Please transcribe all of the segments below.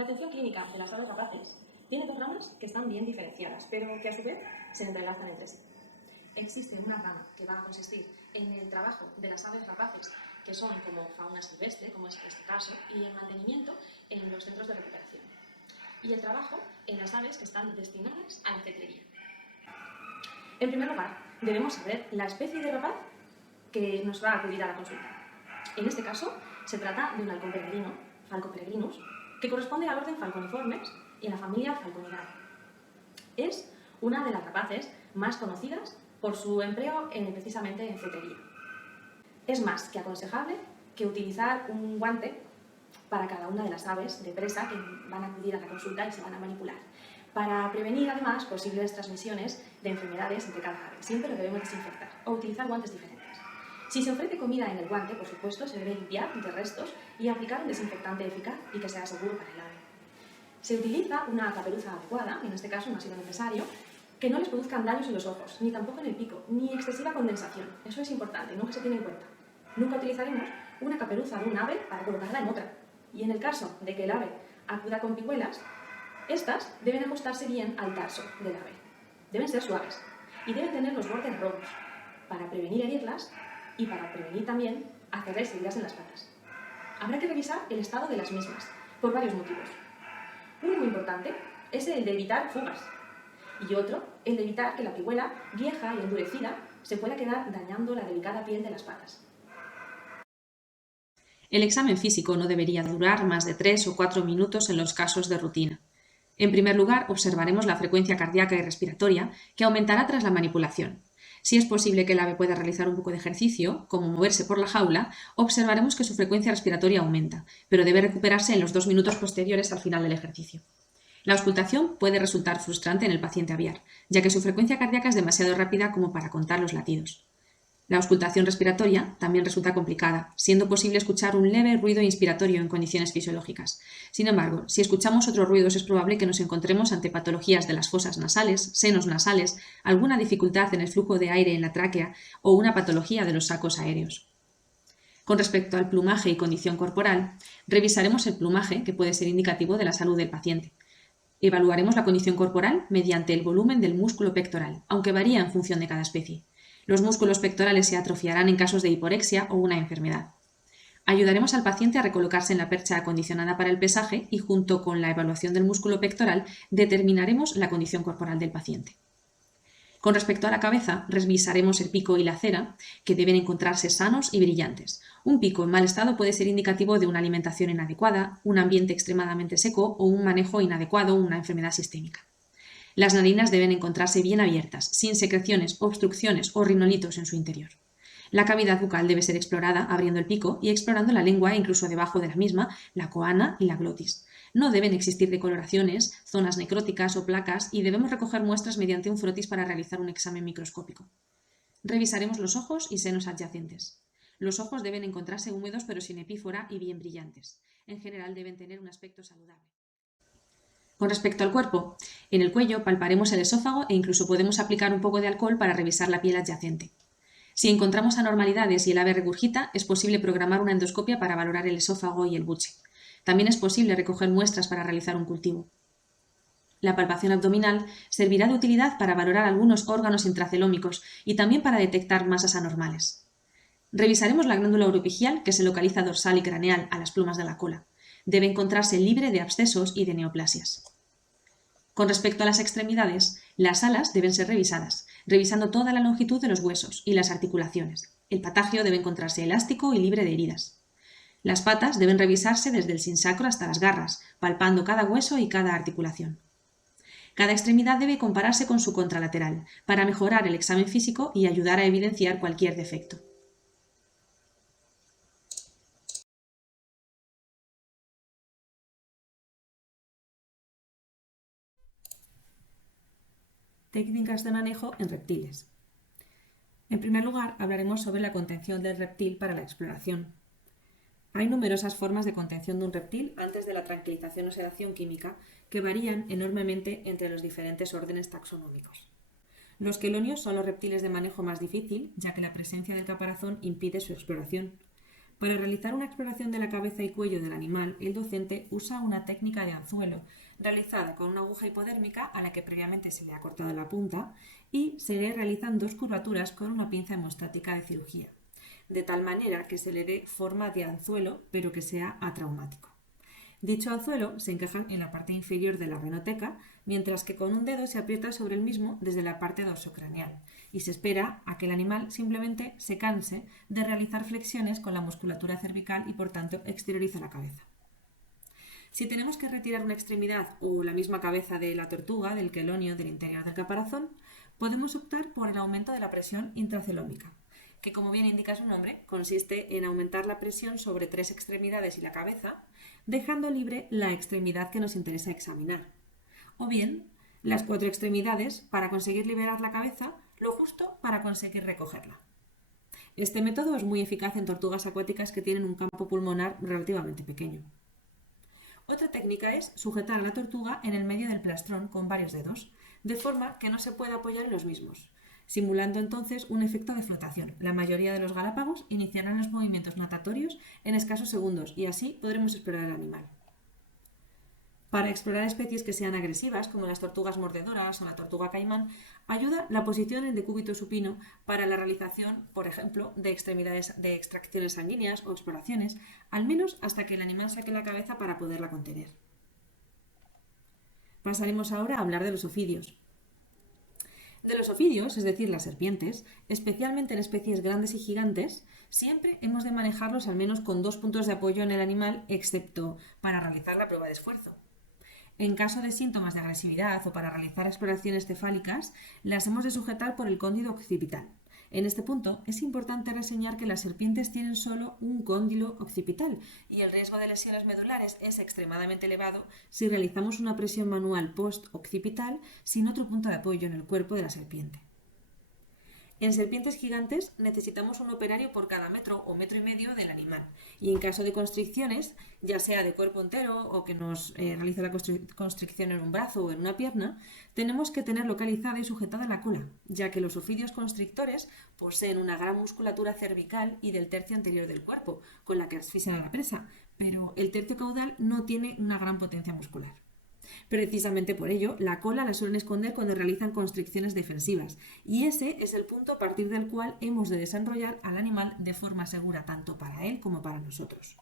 La atención clínica de las aves rapaces tiene dos ramas que están bien diferenciadas, pero que a su vez se entrelazan entre sí. Existe una rama que va a consistir en el trabajo de las aves rapaces, que son como fauna silvestre, como es este caso, y el mantenimiento en los centros de recuperación. Y el trabajo en las aves que están destinadas a la cetrería. En primer lugar, debemos saber la especie de rapaz que nos va a acudir a la consulta. En este caso, se trata de un halcón peregrino, Falco peregrinus, que corresponde al orden Falconiformes y a la familia Falconidae. Es una de las rapaces más conocidas por su empleo precisamente en cetrería. Es más que aconsejable que utilizar un guante para cada una de las aves de presa que van a acudir a la consulta y se van a manipular, para prevenir además posibles transmisiones de enfermedades entre cada ave. Siempre lo debemos desinfectar o utilizar guantes diferentes. Si se ofrece comida en el guante, por supuesto, se debe limpiar de restos y aplicar un desinfectante eficaz y que sea seguro para el ave. Se utiliza una caperuza adecuada, en este caso no ha sido necesario, que no les produzcan daños en los ojos, ni tampoco en el pico, ni excesiva condensación. Eso es importante, nunca se tiene en cuenta. Nunca utilizaremos una caperuza de un ave para colocarla en otra. Y en el caso de que el ave acuda con picuelas, estas deben ajustarse bien al tarso del ave. Deben ser suaves y deben tener los bordes rondos para prevenir herirlas y para prevenir también hacerles heridas en las patas. Habrá que revisar el estado de las mismas, por varios motivos. Uno muy importante es el de evitar fugas y otro, el de evitar que la picuela vieja y endurecida se pueda quedar dañando la delicada piel de las patas. El examen físico no debería durar más de 3 o 4 minutos en los casos de rutina. En primer lugar, observaremos la frecuencia cardíaca y respiratoria, que aumentará tras la manipulación. Si es posible que el ave pueda realizar un poco de ejercicio, como moverse por la jaula, observaremos que su frecuencia respiratoria aumenta, pero debe recuperarse en los 2 minutos posteriores al final del ejercicio. La auscultación puede resultar frustrante en el paciente aviar, ya que su frecuencia cardíaca es demasiado rápida como para contar los latidos. La auscultación respiratoria también resulta complicada, siendo posible escuchar un leve ruido inspiratorio en condiciones fisiológicas. Sin embargo, si escuchamos otros ruidos es probable que nos encontremos ante patologías de las fosas nasales, senos nasales, alguna dificultad en el flujo de aire en la tráquea o una patología de los sacos aéreos. Con respecto al plumaje y condición corporal, revisaremos el plumaje, que puede ser indicativo de la salud del paciente. Evaluaremos la condición corporal mediante el volumen del músculo pectoral, aunque varía en función de cada especie. Los músculos pectorales se atrofiarán en casos de hiporexia o una enfermedad. Ayudaremos al paciente a recolocarse en la percha acondicionada para el pesaje y, junto con la evaluación del músculo pectoral, determinaremos la condición corporal del paciente. Con respecto a la cabeza, revisaremos el pico y la cera, que deben encontrarse sanos y brillantes. Un pico en mal estado puede ser indicativo de una alimentación inadecuada, un ambiente extremadamente seco o un manejo inadecuado o una enfermedad sistémica. Las narinas deben encontrarse bien abiertas, sin secreciones, obstrucciones o rinolitos en su interior. La cavidad bucal debe ser explorada abriendo el pico y explorando la lengua e incluso debajo de la misma, la coana y la glotis. No deben existir decoloraciones, zonas necróticas o placas y debemos recoger muestras mediante un frotis para realizar un examen microscópico. Revisaremos los ojos y senos adyacentes. Los ojos deben encontrarse húmedos pero sin epífora y bien brillantes. En general deben tener un aspecto saludable. Con respecto al cuerpo, en el cuello palparemos el esófago e incluso podemos aplicar un poco de alcohol para revisar la piel adyacente. Si encontramos anormalidades y el ave regurgita, es posible programar una endoscopia para valorar el esófago y el buche. También es posible recoger muestras para realizar un cultivo. La palpación abdominal servirá de utilidad para valorar algunos órganos intracelómicos y también para detectar masas anormales. Revisaremos la glándula oropigial, que se localiza dorsal y craneal a las plumas de la cola. Debe encontrarse libre de abscesos y de neoplasias. Con respecto a las extremidades, las alas deben ser revisadas, revisando toda la longitud de los huesos y las articulaciones. El patagio debe encontrarse elástico y libre de heridas. Las patas deben revisarse desde el sinsacro hasta las garras, palpando cada hueso y cada articulación. Cada extremidad debe compararse con su contralateral, para mejorar el examen físico y ayudar a evidenciar cualquier defecto. Técnicas de manejo en reptiles. En primer lugar, hablaremos sobre la contención del reptil para la exploración. Hay numerosas formas de contención de un reptil antes de la tranquilización o sedación química que varían enormemente entre los diferentes órdenes taxonómicos. Los quelonios son los reptiles de manejo más difícil, ya que la presencia del caparazón impide su exploración. Para realizar una exploración de la cabeza y cuello del animal, el docente usa una técnica de anzuelo, realizada con una aguja hipodérmica a la que previamente se le ha cortado la punta, y se le realizan 2 curvaturas con una pinza hemostática de cirugía, de tal manera que se le dé forma de anzuelo, pero que sea atraumático. Dicho anzuelo se encaja en la parte inferior de la renoteca, mientras que con un dedo se aprieta sobre el mismo desde la parte dorsocraneal, y se espera a que el animal simplemente se canse de realizar flexiones con la musculatura cervical y por tanto exterioriza la cabeza. Si tenemos que retirar una extremidad o la misma cabeza de la tortuga, del quelonio, del interior del caparazón, podemos optar por el aumento de la presión intracelómica, que, como bien indica su nombre, consiste en aumentar la presión sobre 3 extremidades y la cabeza, dejando libre la extremidad que nos interesa examinar, o bien las 4 extremidades para conseguir liberar la cabeza, lo justo para conseguir recogerla. Este método es muy eficaz en tortugas acuáticas que tienen un campo pulmonar relativamente pequeño. Otra técnica es sujetar a la tortuga en el medio del plastrón con varios dedos, de forma que no se pueda apoyar en los mismos, simulando entonces un efecto de flotación. La mayoría de los galápagos iniciarán los movimientos natatorios en escasos segundos y así podremos explorar el animal. Para explorar especies que sean agresivas, como las tortugas mordedoras o la tortuga caimán, ayuda la posición en decúbito supino para la realización, por ejemplo, de extracciones sanguíneas o exploraciones, al menos hasta que el animal saque la cabeza para poderla contener. Pasaremos ahora a hablar de los ofidios. De los ofidios, es decir, las serpientes, especialmente en especies grandes y gigantes, siempre hemos de manejarlos al menos con 2 puntos de apoyo en el animal, excepto para realizar la prueba de esfuerzo. En caso de síntomas de agresividad o para realizar exploraciones cefálicas, las hemos de sujetar por el cóndilo occipital. En este punto es importante reseñar que las serpientes tienen solo un cóndilo occipital y el riesgo de lesiones medulares es extremadamente elevado si realizamos una presión manual post-occipital sin otro punto de apoyo en el cuerpo de la serpiente. En serpientes gigantes necesitamos un operario por cada metro o metro y medio del animal y en caso de constricciones, ya sea de cuerpo entero o que nos realice la constricción en un brazo o en una pierna, tenemos que tener localizada y sujetada la cola, ya que los ofidios constrictores poseen una gran musculatura cervical y del tercio anterior del cuerpo, con la que asfixian a la presa, pero el tercio caudal no tiene una gran potencia muscular. Precisamente por ello, la cola la suelen esconder cuando realizan constricciones defensivas, y ese es el punto a partir del cual hemos de desenrollar al animal de forma segura tanto para él como para nosotros.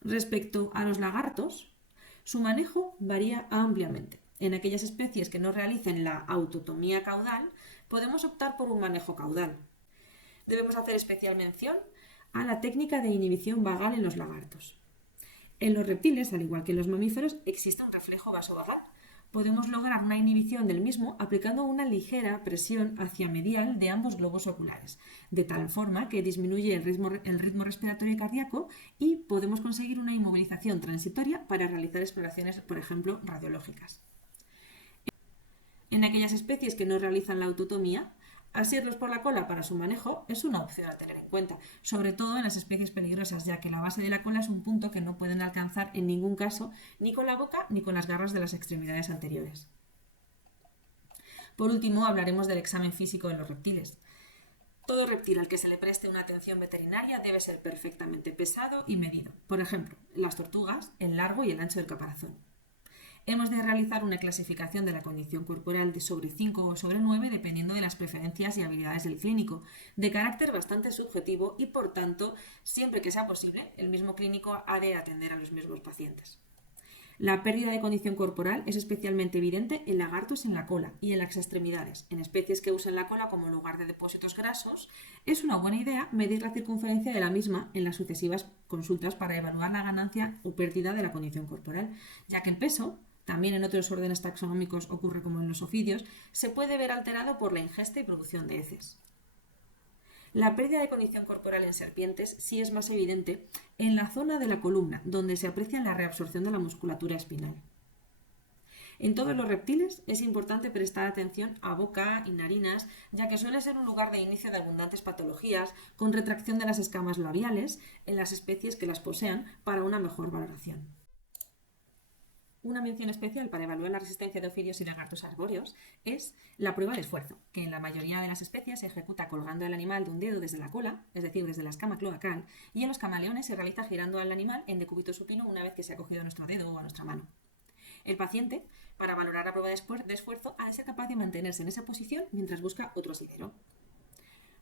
Respecto a los lagartos, su manejo varía ampliamente. En aquellas especies que no realicen la autotomía caudal, podemos optar por un manejo caudal. Debemos hacer especial mención a la técnica de inhibición vagal en los lagartos. En los reptiles, al igual que en los mamíferos, existe un reflejo vasovagal. Podemos lograr una inhibición del mismo aplicando una ligera presión hacia medial de ambos globos oculares, de tal forma que disminuye el ritmo respiratorio y cardíaco y podemos conseguir una inmovilización transitoria para realizar exploraciones, por ejemplo, radiológicas. En aquellas especies que no realizan la autotomía, asirlos por la cola para su manejo es una opción a tener en cuenta, sobre todo en las especies peligrosas, ya que la base de la cola es un punto que no pueden alcanzar en ningún caso ni con la boca ni con las garras de las extremidades anteriores. Por último, hablaremos del examen físico en los reptiles. Todo reptil al que se le preste una atención veterinaria debe ser perfectamente pesado y medido. Por ejemplo, en las tortugas, el largo y el ancho del caparazón. Hemos de realizar una clasificación de la condición corporal de sobre 5 o sobre 9 dependiendo de las preferencias y habilidades del clínico, de carácter bastante subjetivo y, por tanto, siempre que sea posible, el mismo clínico ha de atender a los mismos pacientes. La pérdida de condición corporal es especialmente evidente en lagartos en la cola y en las extremidades. En especies que usen la cola como lugar de depósitos grasos, es una buena idea medir la circunferencia de la misma en las sucesivas consultas para evaluar la ganancia o pérdida de la condición corporal, ya que el peso, también en otros órdenes taxonómicos ocurre como en los ofidios, se puede ver alterado por la ingesta y producción de heces. La pérdida de condición corporal en serpientes sí es más evidente en la zona de la columna, donde se aprecia la reabsorción de la musculatura espinal. En todos los reptiles es importante prestar atención a boca y narinas, ya que suele ser un lugar de inicio de abundantes patologías, con retracción de las escamas labiales en las especies que las posean para una mejor valoración. Una mención especial para evaluar la resistencia de ofidios y lagartos arbóreos es la prueba de esfuerzo, que en la mayoría de las especies se ejecuta colgando al animal de un dedo desde la cola, es decir, desde la escama cloacal, y en los camaleones se realiza girando al animal en decúbito supino una vez que se ha cogido a nuestro dedo o a nuestra mano. El paciente, para valorar la prueba de esfuerzo, ha de ser capaz de mantenerse en esa posición mientras busca otro asidero.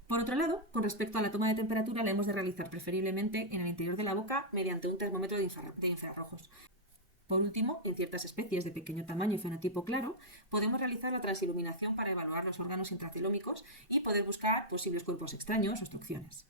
Por otro lado, con respecto a la toma de temperatura, la hemos de realizar preferiblemente en el interior de la boca mediante un termómetro de infrarrojos. Por último, en ciertas especies de pequeño tamaño y fenotipo claro, podemos realizar la transiluminación para evaluar los órganos intracelómicos y poder buscar posibles cuerpos extraños o obstrucciones.